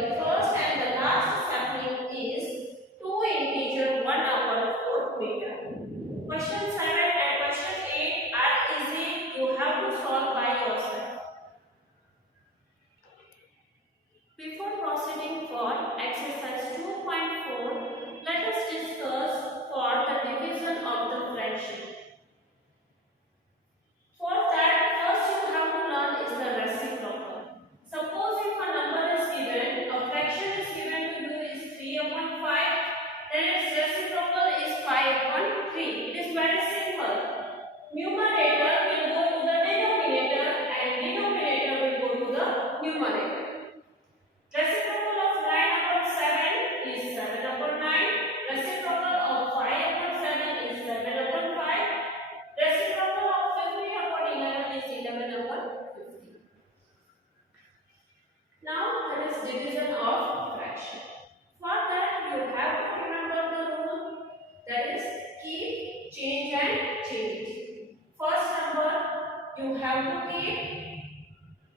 the first and the last sapling is 2 integer 1 upon 4 meter. Question 7 and question 8 are easy. You have to solve by yourself. Before proceeding for exercise 2.4, let us discuss for the division of the fraction. For that, first you have to learn is the reciprocal. Suppose if a number is given, a fraction is given to you is 3 upon 5, then its reciprocal is 5 upon 3. It is very simple. Numerator will go to the denominator and denominator will go to the numerator. Reciprocal of 9 upon 7 is 7 upon 9. Reciprocal of 5 upon 7 is 7 upon 5. Reciprocal of 50 upon 11 is 11 upon 50. Now there is division of fraction. For that you have to remember the rule, that is keep, change and change. First number you have to keep,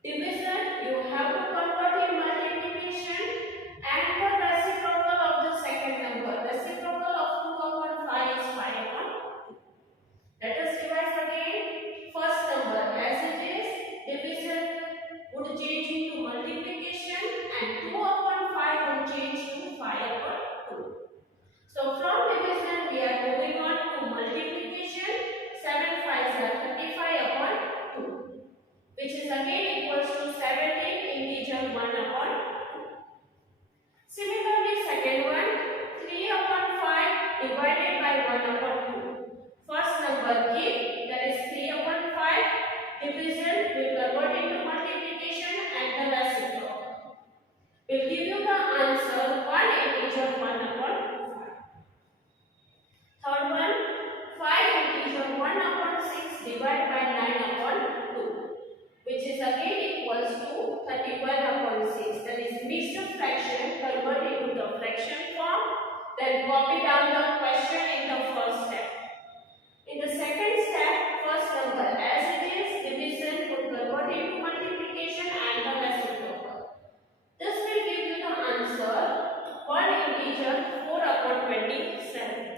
division you have to convert in multiplication, and the reciprocal of the second number. Reciprocal of 2 upon 5 is 5 upon 2. Let us revise again. First number as it is, division would change into multiplication and 2 upon 5 would change to 5 upon 2. So from division we are moving on to multiplication. 7 5s are 35 upon 2, which is again equals to 17 integer 1 upon 2. Similarly, second one, 3 upon 5 divided by 1 upon 2. First number keep, that is 3 upon 5. Division will convert into multiplication and the reciprocal will give you the answer 1 integer 1 upon 5. Third one, 5 integer 1 upon 6 divided by 9 upon 2, which is again equals to 31 upon 6. That is mixed fraction, convert into the fraction form, then copy down the question in the first step. In the second step, first number as it is, division would convert into multiplication and the reciprocal. This will give you the answer 1 integer 4 upon 27.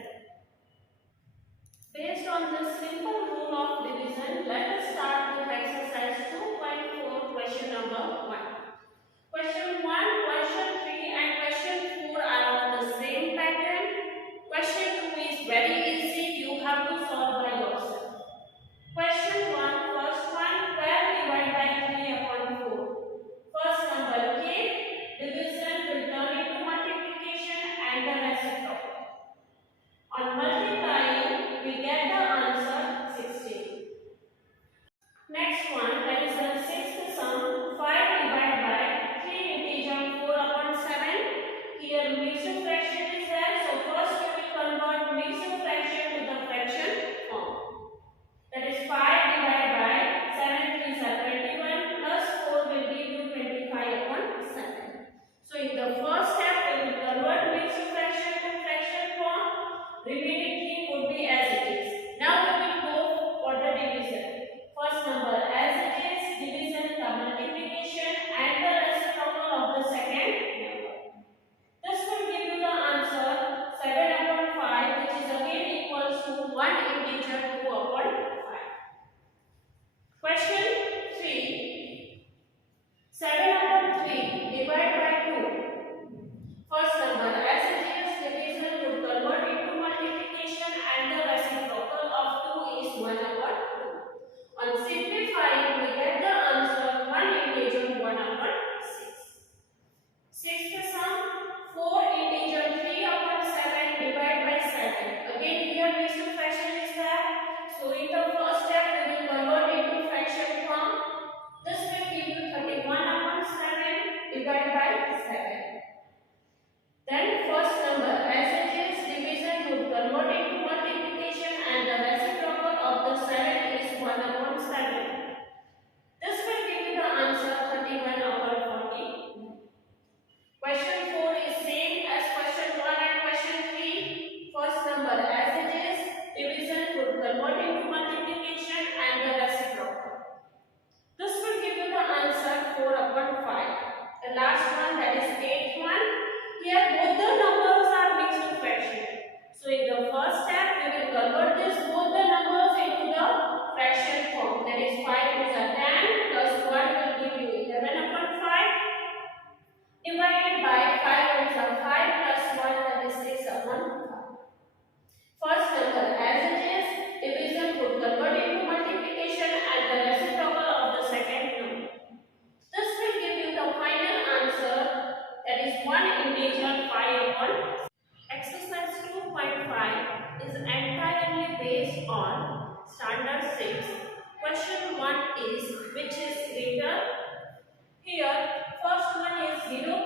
Based on this simple rule of division, let us start with exercise 2.4, question number 1. Question 1, question 3 and question 4 are of the same pattern. Question 2 is very easy, you have to solve by yourself. Question 1, first one, 12 divided by 3 upon 4. First number k, division will turn into multiplication and the reciprocal. On multiplying, we get the answer 16. Next one, that is the sixth sum, 5 divided by 3 integer 4 upon 7. Here mixed fraction is there, so first we will convert mixed fraction to the fraction form. That is 5 divided by 7 3 is 21 plus 4 will give you 25 upon 7. So in the first step we will convert mixed fraction to fraction form. Remaining thing would be as it is. Now we will go for the division. First number as it is, division, the multiplication and the reciprocal of the second number. This will give you the answer 7 upon 5, which is again equals to 1 integer 2 upon 5. Question 3, 7 upon 3 divided by 2. First number as it is, division would convert into multiplication and the reciprocal of 2 is 1 upon 2. On simplifying, we get the answer 1 integer 1 upon 6. Sixth sum, 4 integer 3 upon 7 divided by 7. Again here mixed fraction is there. So in the first step we will convert into fraction form. This will give you 31 upon 7 divided by 7. Then first number as it is, division would convert into multiplication and the reciprocal of the 7 is 1 upon 7. This will give you the answer 31 upon 40. Question 4 is same as question 1 and question 3. First number as it is, division would convert into multiplication and the reciprocal. This will give you the answer 4 upon 5. The last one, that is 8th one. Here both the numbers are mixed fraction. So in the first step we will convert this both the numbers into the fraction form. That is 5 is a 10 plus 1 will give you 11 upon 5 divided by 5 is a 5 plus 1, that is 6 upon 5. First number as it is, division would convert into multiplication and the reciprocal of the second number. This will give you the final answer, that is 1 integer 5 upon. Exercise 2.5 is entirely based on standard 6. Question 1 is which is greater? Here first one is 0.5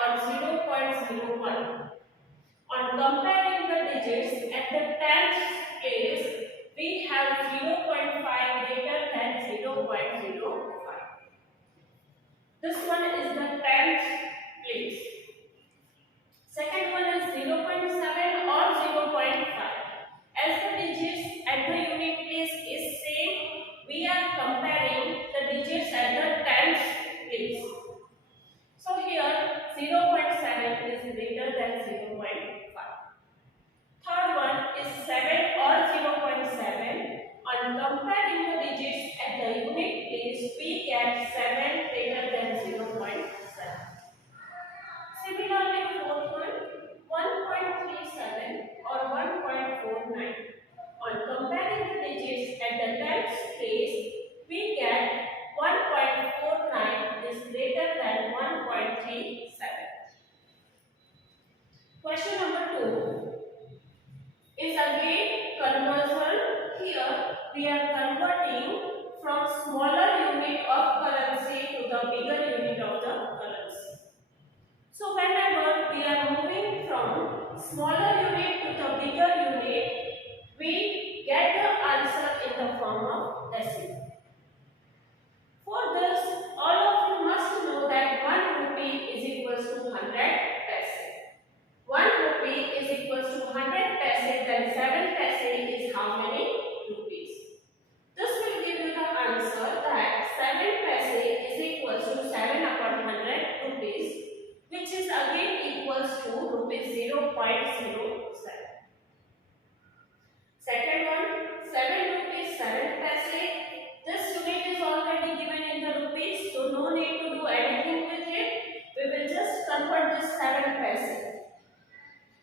or 0.01. On comparing the digits at the 10th place, we have 0.5 greater than 0.05. This one is the 10th place. Second one is 0.7 or 0.5. As the digits at the unit place is same, we are comparing the digits at the 10th place. So here 0.7 is greater than 0.5. Third one is 7 or 0.7. On comparing the digits at the unit place, we get 7 greater than 0.7. Similarly, fourth one, 1.37 or 1.49. On comparing the digits at the 10th place, we get 1.49 is greater than 1.37. Question number 2 is again conversion. Here we are converting from smaller unit of currency to the bigger unit of the currency. So whenever we are moving from smaller unit to the bigger unit, we get the answer in the form of decimal. For this, all of you must know that 1 rupee is equals to 100 paise. 1 rupee is equals to 100 paise, then 7 paise is how many rupees? This will give you the answer that 7 paise is equals to 7 upon 100 rupees, which is again equals to rupees 0.07. Second one, 7 rupees 7 paise. This unit is already given in the rupees, so no need to do anything with it. We will just convert this 7 paise.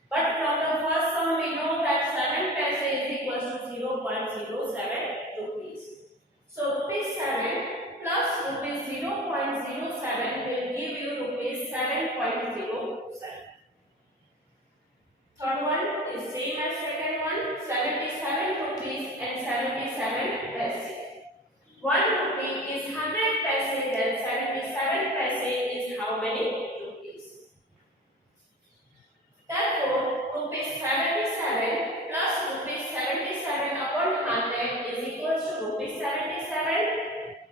But from the first sum we know that 7 paise is equals to 0.07 rupees. So rupees 7 plus rupees 0.07 will give you rupees 7.07. Third one is same as second one, 77 rupees and 77 paise. 1 rupee is 100 paise, then 77 paise is how many rupees? Therefore, rupees 77 plus rupees 77 upon 100 is equals to rupees 77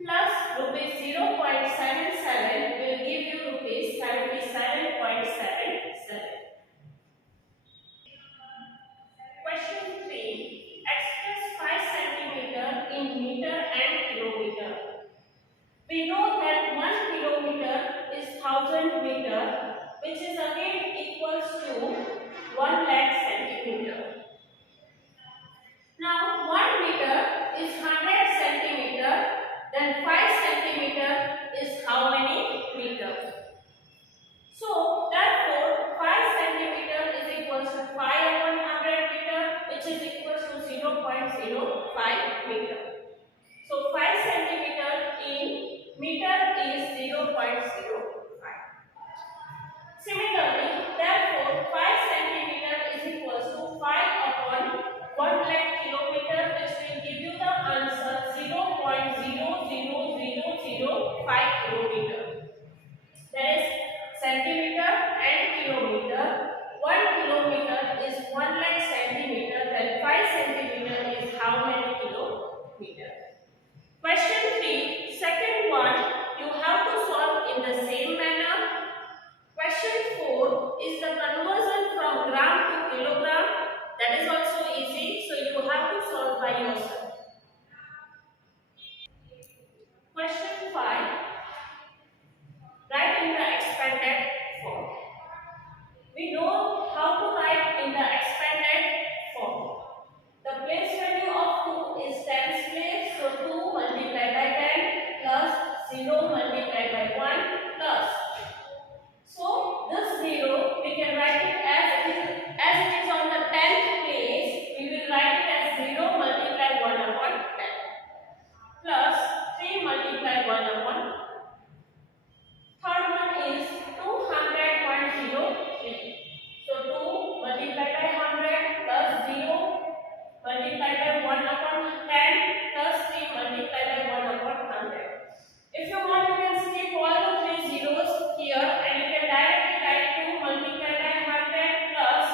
plus rupees 0.77 will give you rupees 77.77. Question 3. Express 5 centimeter in meter and kilometer. We know that 1 kilometer is 1000 meter, which is again equals to 1 lakh centimeter. Now 1 meter is 100 centimeter, then 5 centimeter is how many meter? So therefore 5 centimeter is equals to 5 upon 100 meter, which is equals to 0.05 meter. So 5 centimeter in meter is 0.05. Similarly, therefore 5 centimeter is equals to 5 0 multiplied by 1 plus. So this 0 we can write it as it is on the 10th place. We will write it as 0 multiplied 1 upon 10 plus 3 multiplied 1 upon. Third one is 200.03. So 2 multiplied by 100 plus 0 multiplied by 1 upon 10 plus 3 multiplied by 1 upon 100. If you want, you can skip all the three zeros here and you can directly write 2 multiplied by 100 plus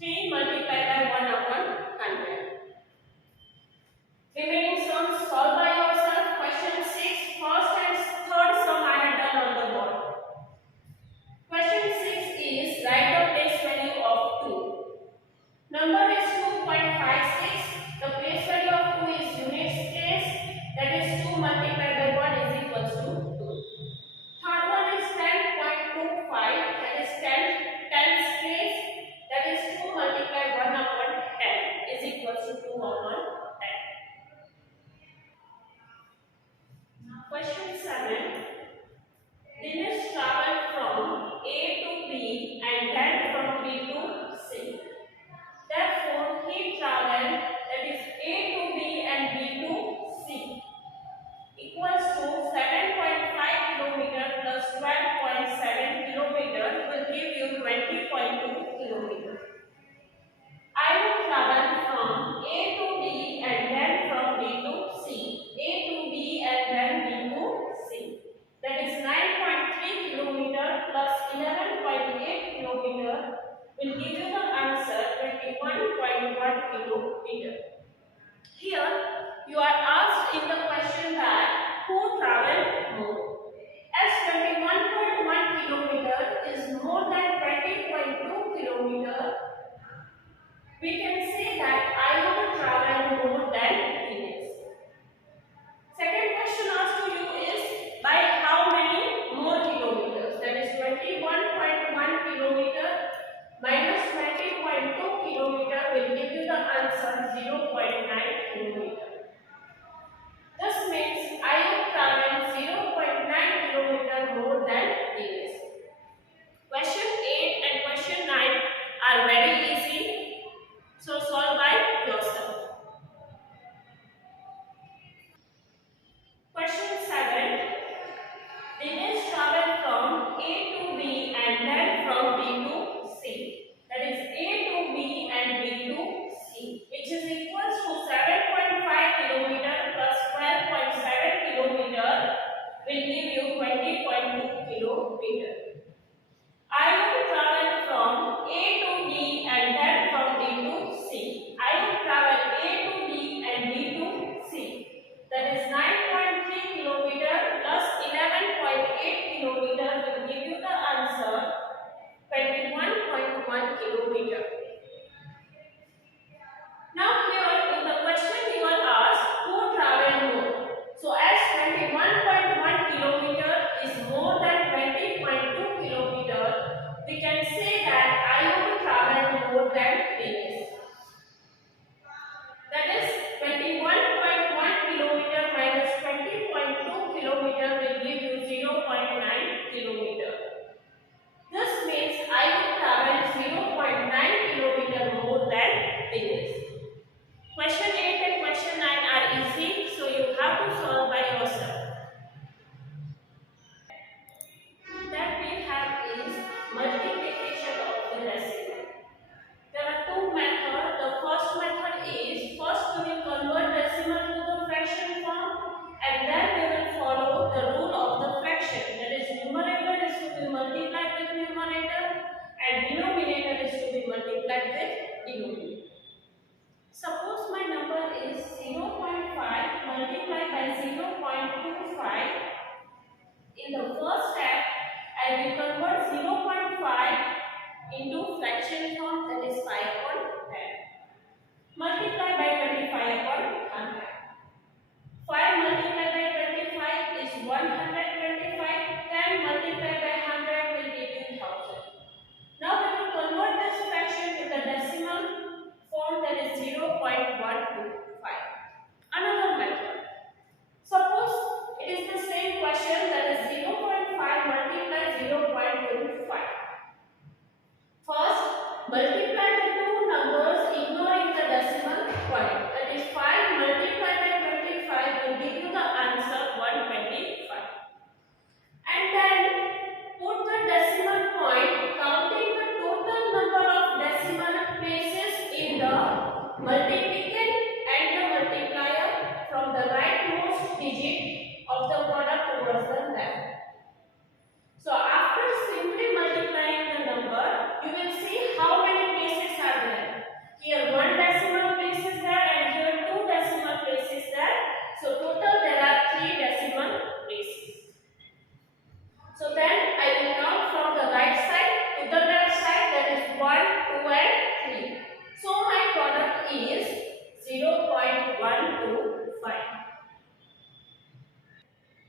3 multiplied by 1 upon 100. Remaining sums solve by yourself. Question 6, first and third sum I have done on the board. Question 6 is write the place value of 2. Number is 2.56. The place value of 2 is units place. That is 2 multiplied by 1 is equals to 2. Third one is 10.25. That is 10th place. That is 2 multiplied 1 upon 10 is equals to 2 upon 10. Question 7. Dinesh traveled from A to B and then from B to C. Therefore, he traveled, that is A to B and B to C, equals to 7.5 kilometer plus 12.7 kilometer will give you 20.2 kilometer. I will travel from A to B and then from B to C. A to B and then B to C. That is 9.3 kilometer plus 11.8 kilometer will give you the answer 21.1 kilometer. Here you are asked in the question that who traveled more. As 21.1 kilometer is more than 20.2 kilometer, we can say that I will travel more than Dinesh. Second question asked to you is by how many more kilometers? That is 21.1 kilometer minus 20.2 kilometer will give you the answer 0.9 kilometer. This means I will travel 0.9 kilometer more than Dinesh. Question 8 and question 9 are very easy. So solve by yourself. Question 7. Dinesh traveled from A to B and then from B to C. That is A to B and B to C, which is equals to 7.5 kilometer plus 12.7 kilometer will give you 20.2 kilometer. I will travel from A to B and then from B to C. I will travel A to B and B to C. That is 9.3 kilometer plus 11.8 kilometer will give you the answer 21.1 kilometer. Now here in the question you are asked who traveled more. So as 21.1 kilometer is more than 20.2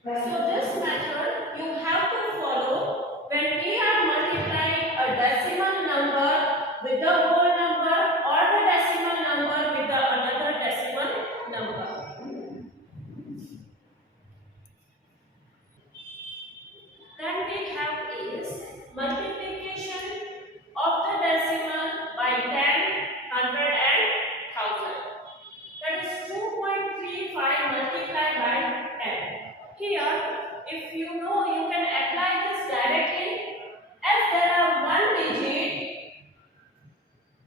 So this method you have to follow when we are multiplying a decimal number with the whole number or the decimal number with the another decimal number. Then we have is multiplication of the decimal by 10, 100 and 1000. That is 2.35 multiplied by 10. Here, if you know, you can apply this directly as there are one digit.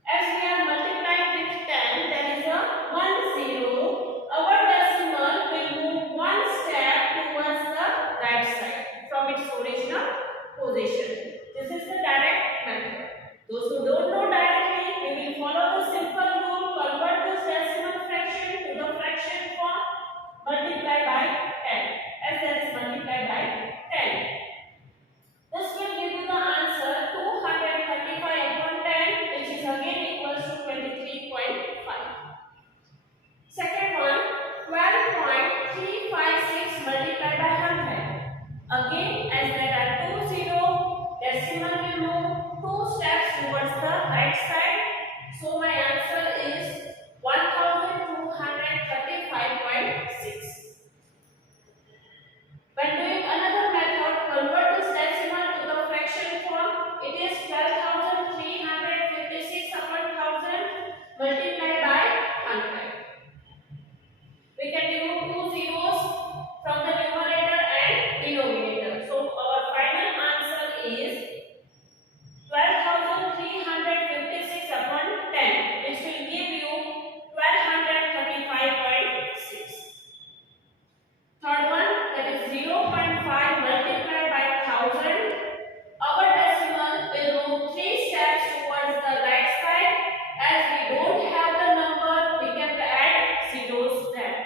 As we are multiplying with 10, there is a 1 0. Our decimal will move one step towards the right side from its original position. This is the direct method. Those who don't know directly, we will follow the simple rule, convert this decimal fraction to the fraction form, multiply by 10, as that is multiplied by 10. This will give you the answer 235 upon 10, which is again equals to 23.5. Second one, 12.356 multiplied by 100. Again, as there are two zeros, decimal will move two steps towards the right side. So my answer is 1235.6. When doing another method, convert this decimal to the fraction form. It is 12,356 upon 1000 multiplied by 100. We can remove two zeros from the numerator and denominator. So our final answer is 12,356 upon 10, which will give you 1235.6. Third one, that is 0.5 multiplied by 1000. Our decimal will move 3 steps towards the right side. As we don't have the number, we can add zeros there.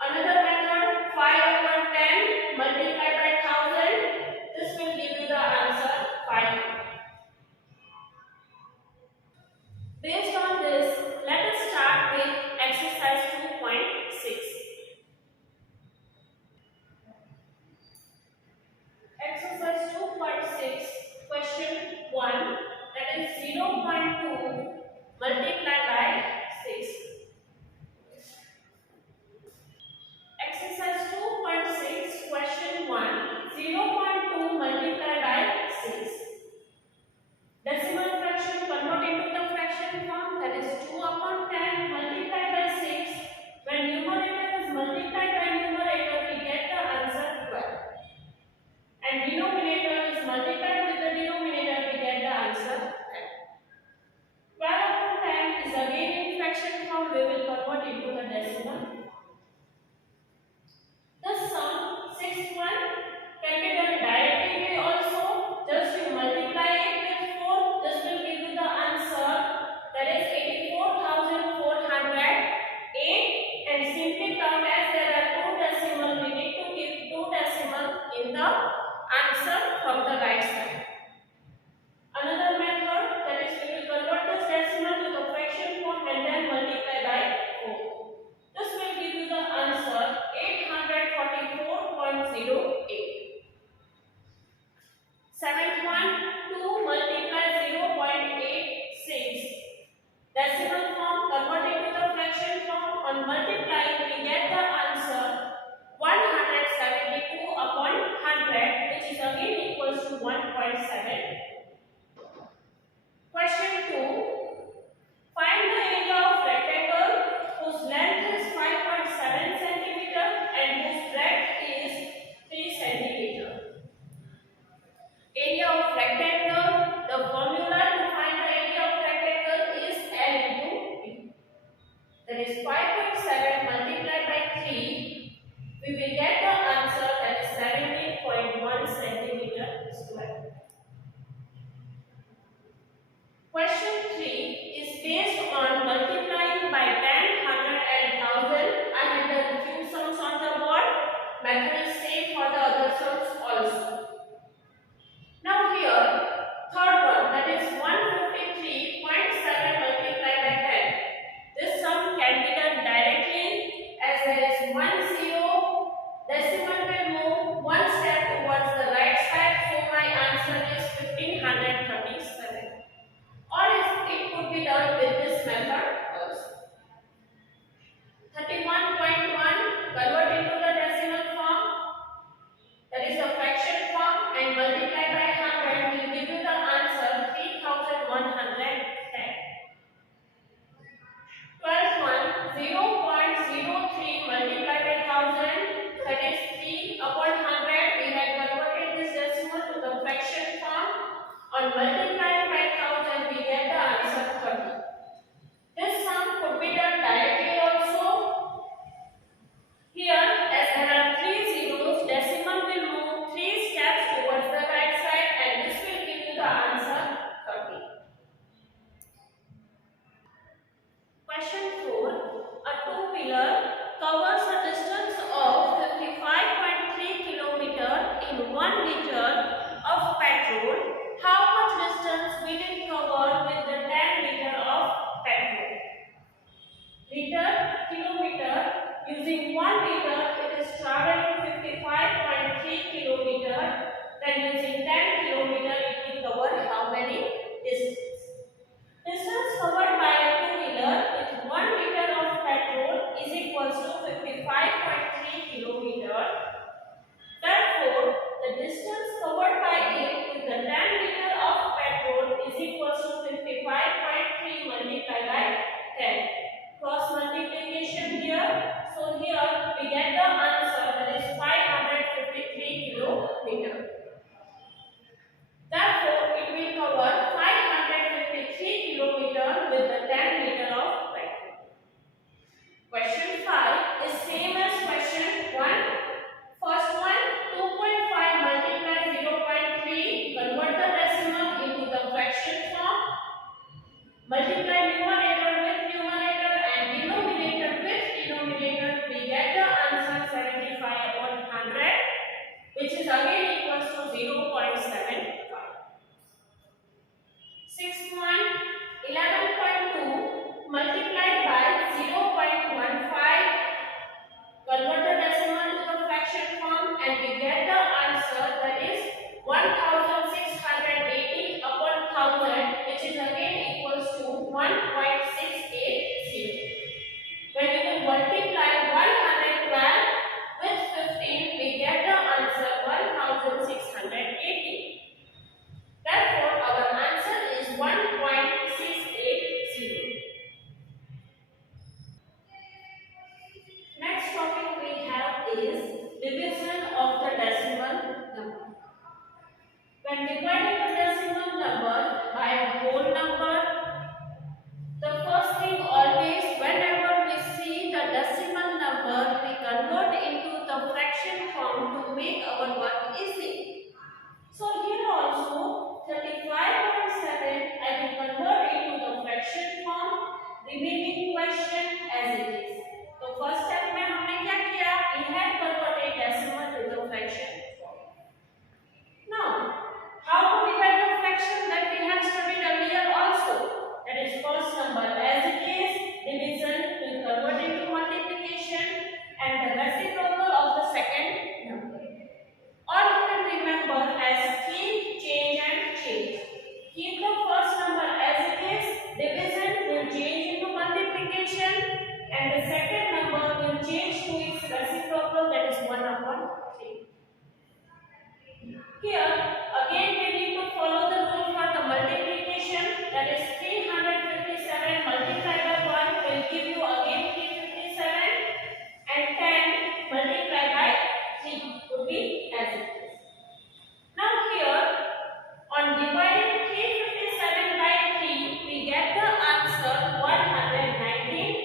Another method, 5 upon 10 multiplied by 1000. This will give you the answer 500. Based on this, let us start with exercise 2.6. Exercise 2.6, question 1, that is 0.2 multiplied by 6. Exercise 2.6, question 1, 0.2 multiplied by 6. Decimal fraction convert into the fraction form, that is 2 upon 10 multiplied by 6. When numerator is multiplied by numerator, we get the answer 12. And denominator is multiplied with the denominator, we get the answer 10. 12 upon 10 is again in fraction form, we will convert into the decimal. The sum, sixth one, can be done directly also. Just you multiply it with 4, this will give you the answer, that is 84,408. And simply count, as there are two decimals, we need to keep two decimals in the answer from the right side. Another method, that is we will convert this decimal to the fraction form and then multiply by 4. This will give you the answer 844.08. Seventh one, 2 multiply 0.86. Decimal form converted to the fraction form. On multiplying, we get the answer 172 upon 100, which is again equals to 1.7. Question 2. Find the area of rectangle whose length is 5.7 cm and whose breadth is 3 we get the answer 1680. Therefore, our answer is 1.680. Next topic we have is division of the decimal number. When dividing the decimal number by a whole number, the first thing always, whenever we see the decimal number, we convert into the fraction form to make our work easy. So here also 35.7 I will convert into the fraction form, remaining question as it is. So first step में हमने क्या किया? We had converted decimal to the fraction form. Now, how to divide the fraction that we have studied earlier also? That is first number as it is, division will convert into multiplication, and the reciprocal of the second number. Or you can remember as keep, change and change. Keep the first number as it is, division will change into multiplication, and the second number will change to its reciprocal, that is 1/3. Here again we need to follow the rule for the multiplication, that is 357 multiplied by 1 will give you again 357, and 10 multiplied by 3 would be as it is. Now here on dividing 357 by 3 we get the answer 119,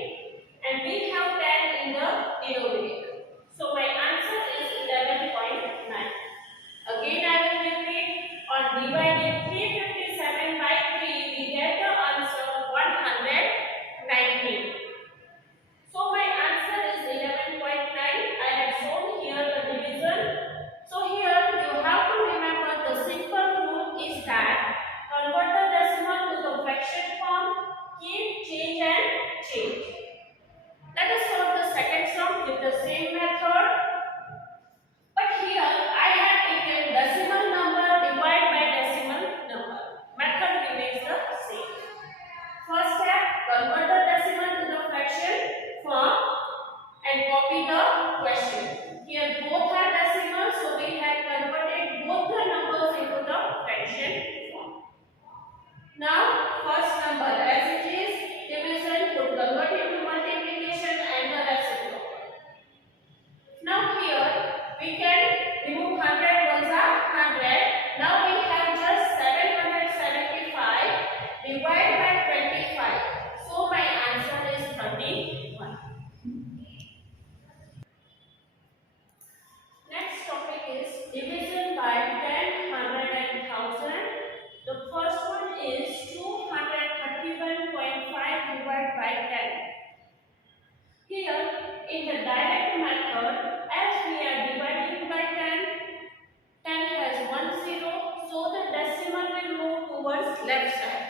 and we have 10 in the denominator. So my answer is 11.9. Again I will repeat, on dividing 357 by 3 we get the answer 119. So my answer is 11.9. I have shown here the division. So here you have to remember the simple rule is that convert the decimal to the fraction form, keep, change and change. Let us solve the second sum with the same method. But here I have taken decimal number divided by decimal number. Method remains the same. First step, convert the decimal to the fraction form and copy the question. Here both are decimals, so we have converted both the numbers into the fraction form. Now first number as it is, division would convert into multiplication and the reciprocal. Now here we can remove 100 ones are 100. Now we have just 775 divided by 25. So my answer is 31. Next topic is division by 10, 100 and 1000. The first one is 231.5 divided by 10. Here in the direct method, as we are dividing by 10, 10 has 1 0, so the decimal will move towards left side.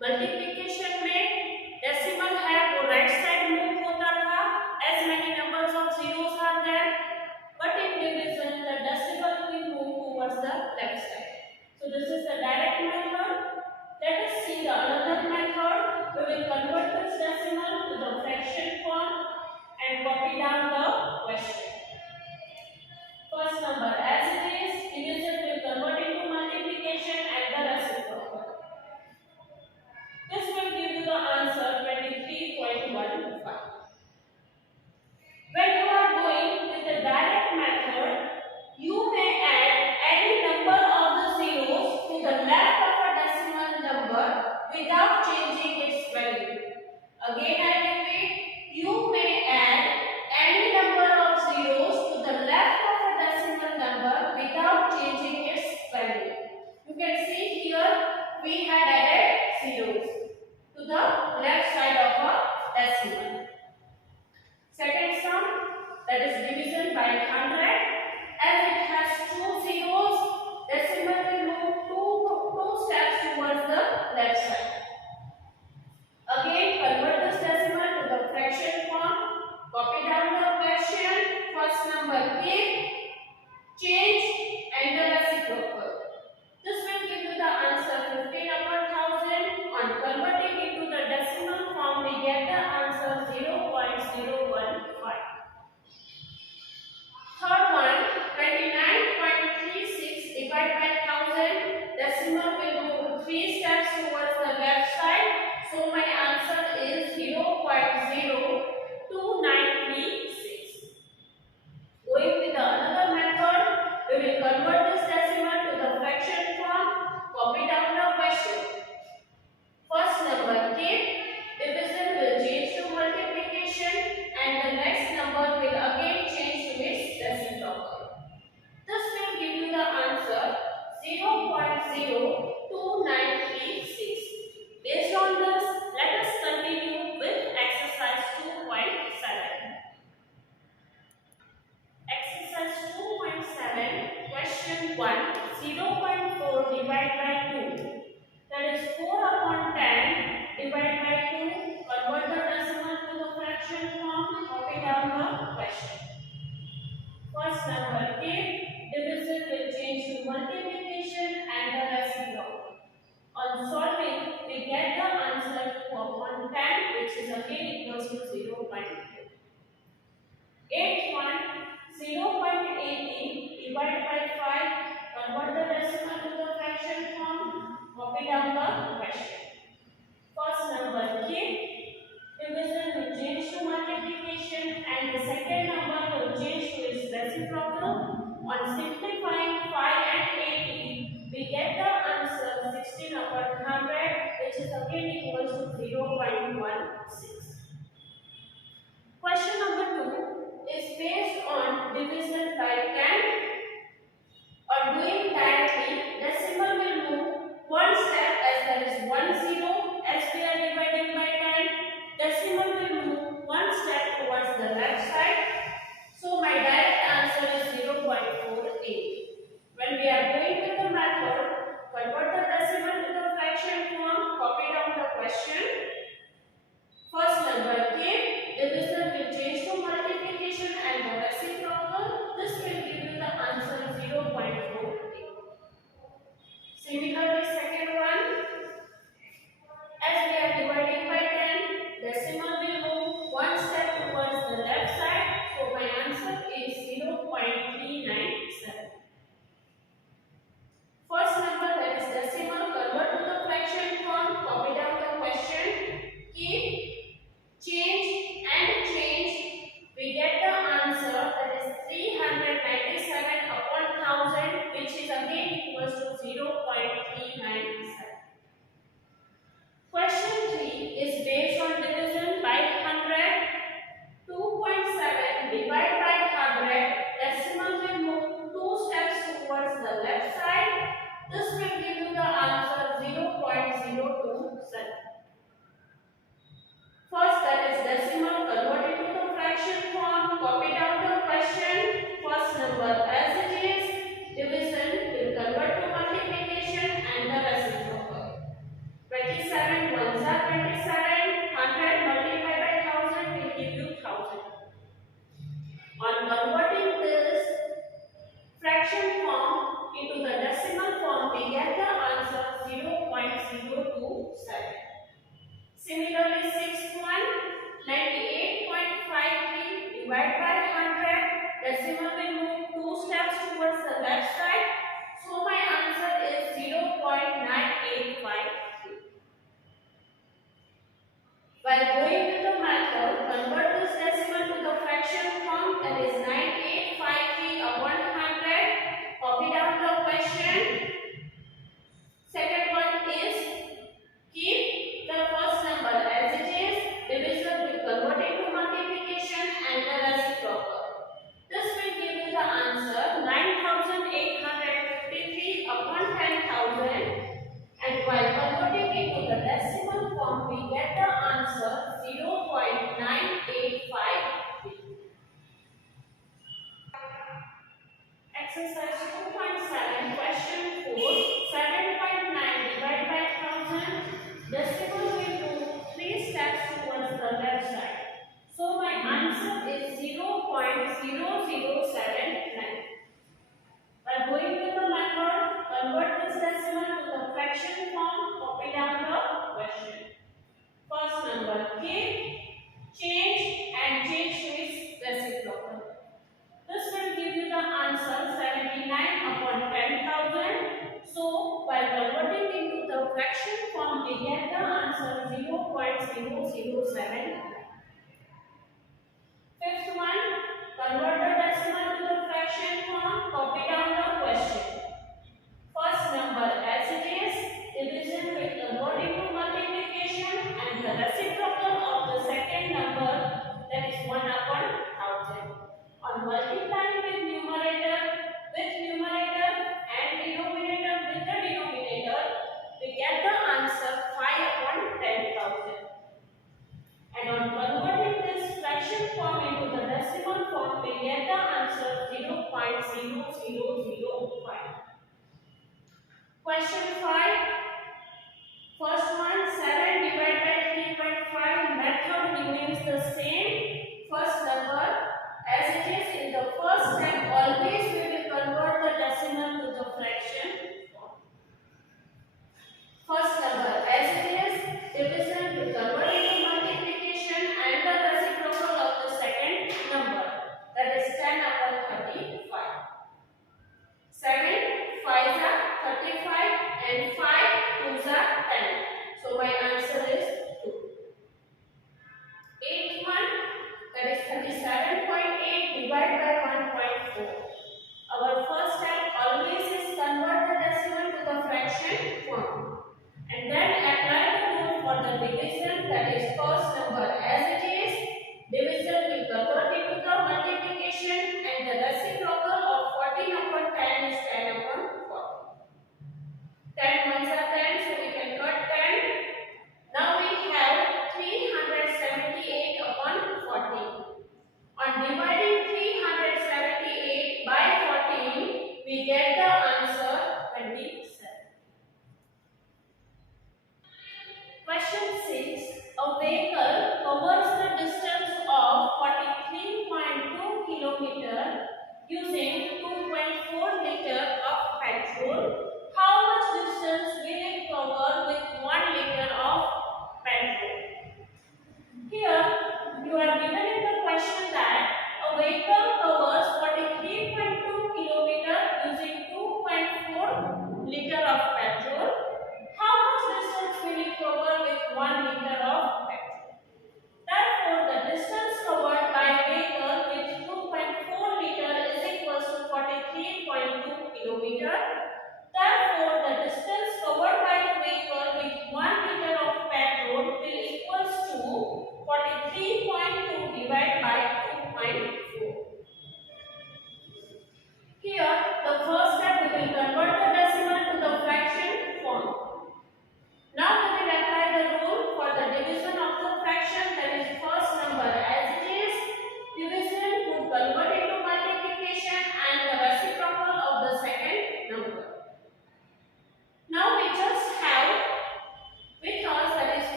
Multiplication में decimal है वो right side move होता था, as many numbers of zeros are there. But in division, the decimal will move towards the left side. So this is the direct method. Let us see the another method. We will convert this decimal to the fraction form and copy down the question. First number as it is, division will convert into multiplication and the reciprocal. This will give you the answer 23.15. When you are going with the direct method, you may add any number of the zeros to the left of a decimal number without changing its value. Again I repeat, you may add any number of zeros Question 1. 0.4 divided by 2. That is 4 upon 10 divided by 2. Convert the decimal to the fraction form. Copy down the question. First number K. Division will change to multiplication and the reciprocal. On solving, we get the answer 2 upon 10, which is again equals to 0.2. 8th one, 0.18 divided by 5. Convert the decimal to the fraction form. Copy down the question. First number K. Division will change to multiplication and the second number will change to its reciprocal. On simplifying 5 and 18, we get the answer 16 upon 100, which is again equals to 0.16. Question number 2 is based on division by 10. On doing directly, decimal will move one step as there is 1 0 as we are dividing by 10. Decimal will move one step towards the left side. So my direct answer is 0.48. When we are going with the method, convert the decimal to the fraction form, copy down the question. First number K, division will change to multiplication and the reciprocal. This will give you the answer 0.48. Similarly, second one, as we are dividing by 10, decimal will move one step towards the left side. So my answer is 0.397. First number, that is decimal, convert to the fraction form, copy down the question. Keep, change and change. We get the answer, that is 397 upon 1000, which is again equals to 0.397. Question 3 is based on division by 100. 2.7 divided by 100. Decimal will move 2 steps towards the left side. This will give you the answer 0.027. First, that is decimal, convert it to the fraction form, copy down the question. First number as it is, division will convert to multiplication and the reciprocal. 27 ones are 27, 100 multiplied by 1000 will give you 1000. On converting this fraction form into the decimal form, we get the answer 0.027. Similarly, sixth one, 98.53 divided by 100. Decimal will move 2 steps towards the left side. So my answer is 0.9853. While going with the method, convert this decimal to the fraction form, that is 9853 upon 100. Copy down the question. Second one is keep the first number as it is. Division will convert it to multiplication and the reciprocal. This will give you the answer 9853 upon 10,000. And while converting into the decimal form, we get the answer 0.985. Exercise 2.7, question 4, 7.9 divided by 1000. Decimal will move 3 steps towards the left side. So my answer is 0.0079. By going with the method, convert this decimal to the fraction form, copy down the question. First number K, change and change to its reciprocal. This will give you the answer 79 upon 10,000. So by converting into the fraction form, we get the answer 0.0079. Fifth one, convert the decimal to the fraction form, copy down the question. First number as it is, division will convert into multiplication and the reciprocal of the second number, that is 1 upon 1000. On multiplying with numerator and denominator with the denominator, we get the answer 5 upon 10,000. And on Question 5.